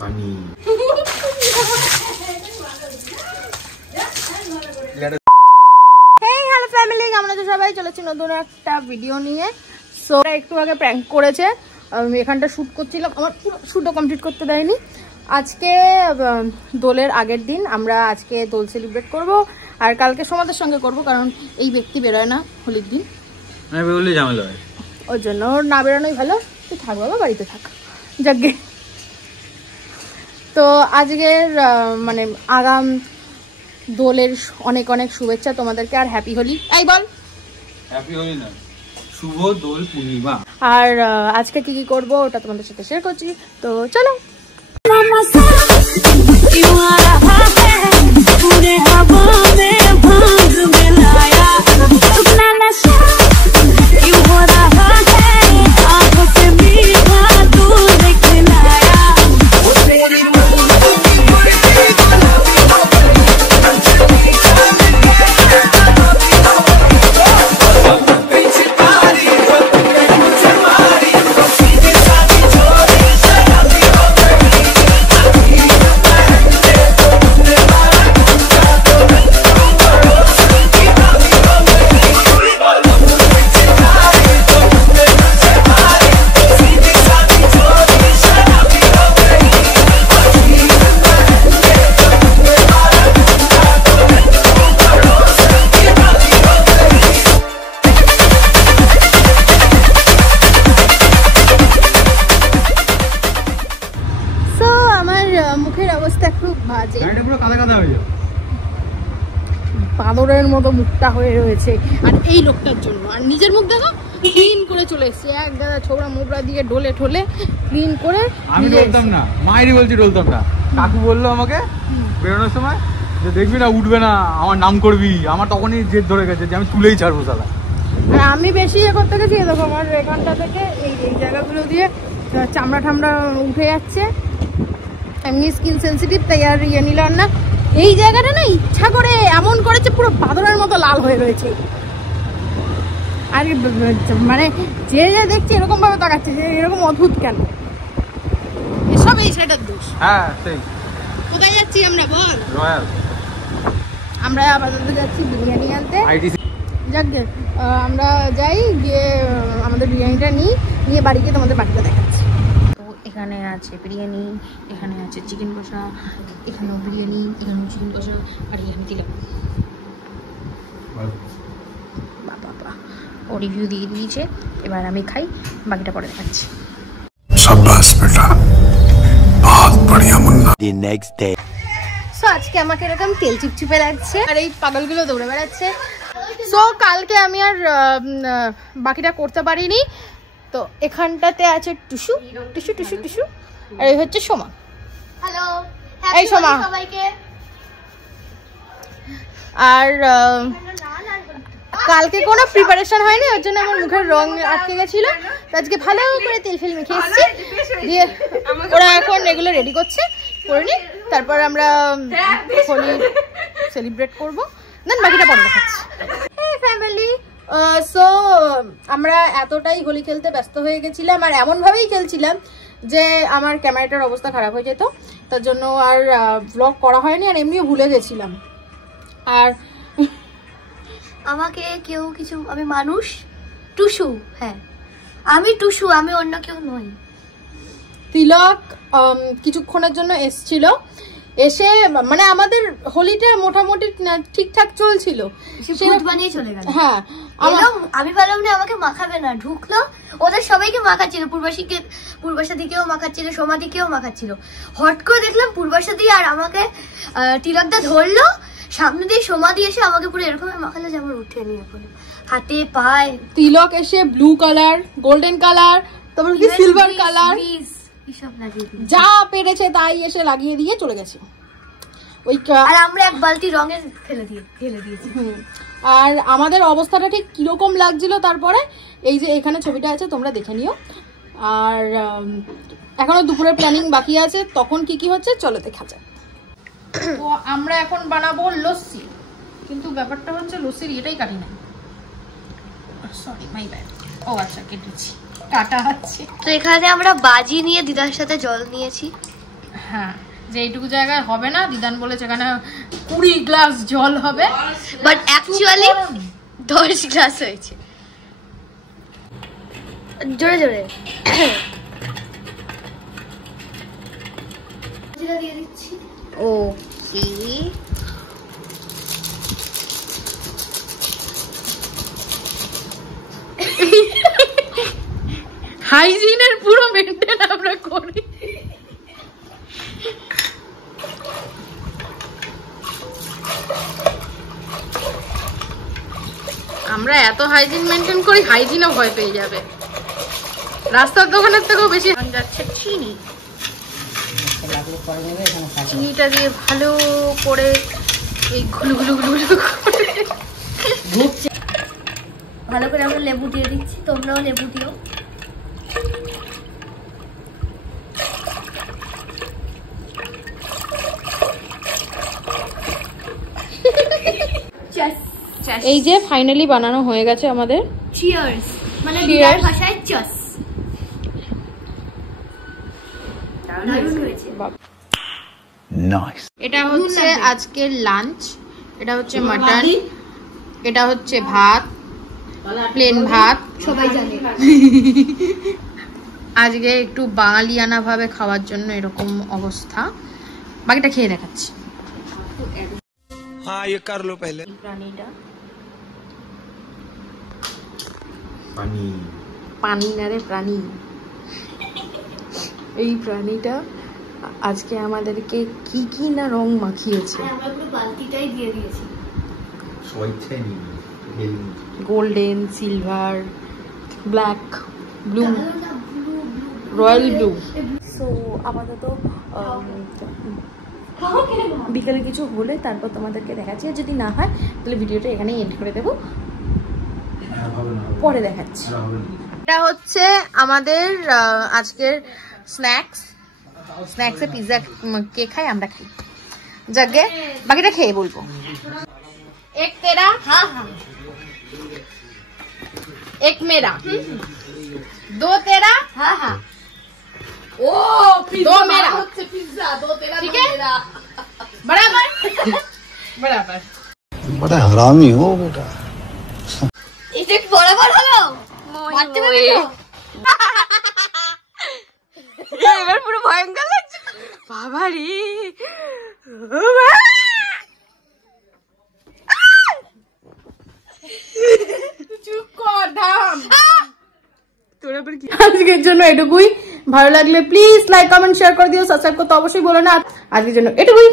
পানি hello family, আমরা তো সবাই চলেছি নতুন একটা ভিডিও নিয়ে। সো একটু আগে প্র্যাঙ্ক করেছে, আমি এখানটা শ্যুট করছিলাম, আমার পুরো শ্যুটও কমপ্লিট করতে দেয়নি। আজকে দোলের আগের দিন, আমরা আজকে দোল সেলিব্রেট করব আর কালকে সমাজের সঙ্গে করব, কারণ এই ব্যক্তি বেরোয় না হোলির দিন, বেরোলে ঝামেলা হয়, ওর জন্য ওর না বেরোনোই ভালো। তুই থাক বাবা, বাড়িতে থাক যাকে। তো আজকের মানে আগাম দোলের অনেক অনেক শুভেচ্ছা তোমাদেরকে, আর হ্যাপি হোলি। এই বল হ্যাপি হোলি না, শুভ দোল পূর্ণিমা। আর আজকে কি কি করবো ওটা তোমাদের সাথে শেয়ার করছি, তো চলো। বাদরের মতো মুখটা হয়ে রয়েছে আর এই লোকটার জন্য, আর নিজের মুখ দেখো ক্লিন করে চলে এসছে, এক গাদা ছোবড়া মোবড়া দিয়ে ঢোলে ঠোলে ক্লিন করে। আমি বলতাম না, মায়েরই বলছি বলতাম না, কাকু বললো আমাকে বেরোনোর সময় যে দেখবি না উঠবে না, আমার নাম করবি। আমার তখনই জেদ ধরে গেছে যে আমি তুলেই ছাড়বো শালা। আর আমি বেশি ইয়ে করতে গেছি, দেখো আমার এখানটা থেকে এই জায়গাগুলো দিয়ে চামড়া ঠামড়া উঠে যাচ্ছে, এমনি স্কিন সেন্সিটিভ, তাই আর ইয়ে নিলাম না। এই জায়গাটা না ইচ্ছা করে এমন করেছে, পুরো বাদরের মতো লাল হয়ে রয়েছে। আর মানে যে দেখছে এরকম ভাবে তাকাচ্ছে যে এরকম অদ্ভুত কেন, এসব এই ছেলেটার দোষ। হ্যাঁ সেই। কোথায় যাচ্ছি আমরা বল? রয়্যাল। আমরা আপাতত যাচ্ছি বিরিয়ানি আনতে। যাকে আমরা যাই, গিয়ে আমাদের বিরিয়ানিটা নিয়ে বাড়ি গিয়ে তোমাদের বাড়িটা দেখাচ্ছি। তো এখানে আছে বিরিয়ানি, এখানে আছে চিকেন কষা, এখানেও বিরিয়ানি, এখানেও চিকেন কষা, আর এখানে দিলাম বাবা। ও রিভিউ দিয়ে দিয়েছে, এবার আমি খাই, বাকিটা পরে দেখাচ্ছি। शाबाश बेटा, बहुत बढ़िया Munna. The next day. So আজকে আমাকে এরকম তেল চিপচিপে লাগছে আর এই পাগলগুলো দৌড়ে বেড়াচ্ছে। সো কালকে আমি আর বাকিটা করতে পারিনি, তো এখানটাতে আছে টুসু টুসু টুসু টুসু, আর এই হচ্ছে সোমা। হ্যালো, এই সোমা সবাইকে। আর কালকে কোনো প্রিপারেশন হয়নি, ওর জন্য আমার মুখের রং আটকে গেছিল, তো আজকে ভালো করে তেল ফেল মেখে এসেছি। দিয়ে ওরা এখন এগুলো রেডি করছে, করে নি, তারপর আমরা হোলি সেলিব্রেট করবো, দেন বাকিটা পরে দেখাচ্ছি। হ্যাঁ ফ্যামিলি, সো আমরা এতটাই হোলি খেলতে ব্যস্ত হয়ে গেছিলাম, আর এমনভাবেই খেলছিলাম যে আমার ক্যামেরাটার অবস্থা খারাপ হয়ে যেত, তার জন্য আর ব্লগ করা হয়নি, আর এমনিও ভুলে গেছিলাম। আর আমাকে কেউ কিছু, আমি মানুষ, টুসু, হ্যাঁ আমি টুসু, আমি অন্য কেউ নই। তিলক কিছুক্ষণের জন্য এসছিল, এসে মানে আমাদের হোলিটা মোটামুটি ঠিকঠাক চলছিল, বানিয়ে চলে গেল। হ্যাঁ আমি ভাবলাম না আমাকে মাখাবে না, ঢুকলো, ওদের সবাইকে মাখাচ্ছিল, পূর্বাশা দিকেও মাখাচ্ছিল, সোমাদিকেও মাখাচ্ছিল। হট করে দেখলাম পূর্বাশা দিয়ে আর আমাকে তিলকদা ধরলো, সামনে দিয়ে সোমাদি এসে আমাকে পুরো এরকম মাখালো যে আমার উঠে নিয়ে পড়লো হাতে পায়ে। তিলক এসে ব্লু কালার, গোল্ডেন কালার, তারপর কি সিলভার কালার, যা পেরেছে তাই এসে লাগিয়ে দিয়ে চলে গেছে। ওই আর আমরা এক বালতি রঙে ঢেলে দিয়েছি। আর আমাদের অবস্থাটা ঠিক কিরকম লাগছিল তারপরে এই যে এখানে ছবিটা আছে, তোমরা দেখে নিও। আর এখনো দুপুরের প্ল্যানিং বাকি আছে, তখন কি হচ্ছে চলো দেখা যাক। তো আমরা এখন বানাবো লস্যি, কিন্তু ব্যাপারটা হচ্ছে লস্যির এটাই কাটি না, সরি মাই ব্যাড। ও আচ্ছা কেটেছি, কাটা আছে। তো এখানে আমরা বাজি নিয়ে দিদার সাথে জল নিয়েছি, হ্যাঁ, যে এইটুকু জায়গায় হবে না, দিদান বলেছে এখানে 20 গ্লাস জল হবে, বাট অ্যাকচুয়ালি 10 গ্লাস হয়েছে। জোরে জোরে দিয়ে দিচ্ছি। ওকে, হাইজিনের পুরো মেইনটেইন আমরা করি। আমরা এত হাইজিন মেইনটেইন করি, হাইজিনও ভয় পেয়ে যাবে। রাস্তার দোকানের থেকেও বেশি যাচ্ছে চিনি। চিনিটা দিয়ে ভালো করে এই ঘুলু ঘুলু ঘুলু ঘুলু করে ভালো করে আমরা লেবু দিয়ে দিচ্ছি, তোমরাও লেবু দিও। এই যে ফাইনালি বানানো হয়ে গেছে আমাদের। চিয়ার্স, মানে Cheers. বিরাট ভাষায় চাস। দারুণ হয়েছে। नाइस এটা হচ্ছে আজকের লাঞ্চ। এটা হচ্ছে মাটন, এটা হচ্ছে ভাত, প্লেন ভাত। সবাই জানে আজকে একটু বাঙালিয়ানা ভাবে খাওয়ার জন্য এরকম অবস্থা। বাকিটা খেয়ে দেখাচ্ছি। हाँ ये कर लो पहले। প্রাণীটা পানি পানি না রে, প্রাণী। এই প্রাণীটা আজকে আমাদেরকে কি কি না রং মাখিয়েছে। আমরা পুরো বালতিটাই দিয়ে দিয়েছি। Golden, silver, black, blue, royal blue. So আপাতত বিকেলে কিছু হলে তারপর তোমাদেরকে দেখাচ্ছি, আর যদি না হয় তাহলে ভিডিওটা এখানেই এন্ড করে দেবো, পরে দেখাচ্ছি। এটা হচ্ছে আমাদের আজকের স্ন্যাক্সে পিৎজা কে খাই, আমরা খাই। যাকে বাকিটা খেয়ে বলবো। এক তেরা, हाँ हाँ, এক মেরা, दो तेरा, हाँ हाँ। दो मेरा, ठीक है, बराबर बराबर। बड़ा हरामी हो बेटा এটা কি বরাবর হলো? মারতে পারবে তো? এবার পুরো ভয়ঙ্কর লাগছে বাবা রে। চুপ কর, থাম। তোর আবার কি? আজকের জন্য এটুকুই। ভালো লাগলে প্লিজ লাইক কমেন্ট শেয়ার করে দিও, সাবস্ক্রাইব করতে অবশ্যই বলো না। আজকের জন্য এটুকুই।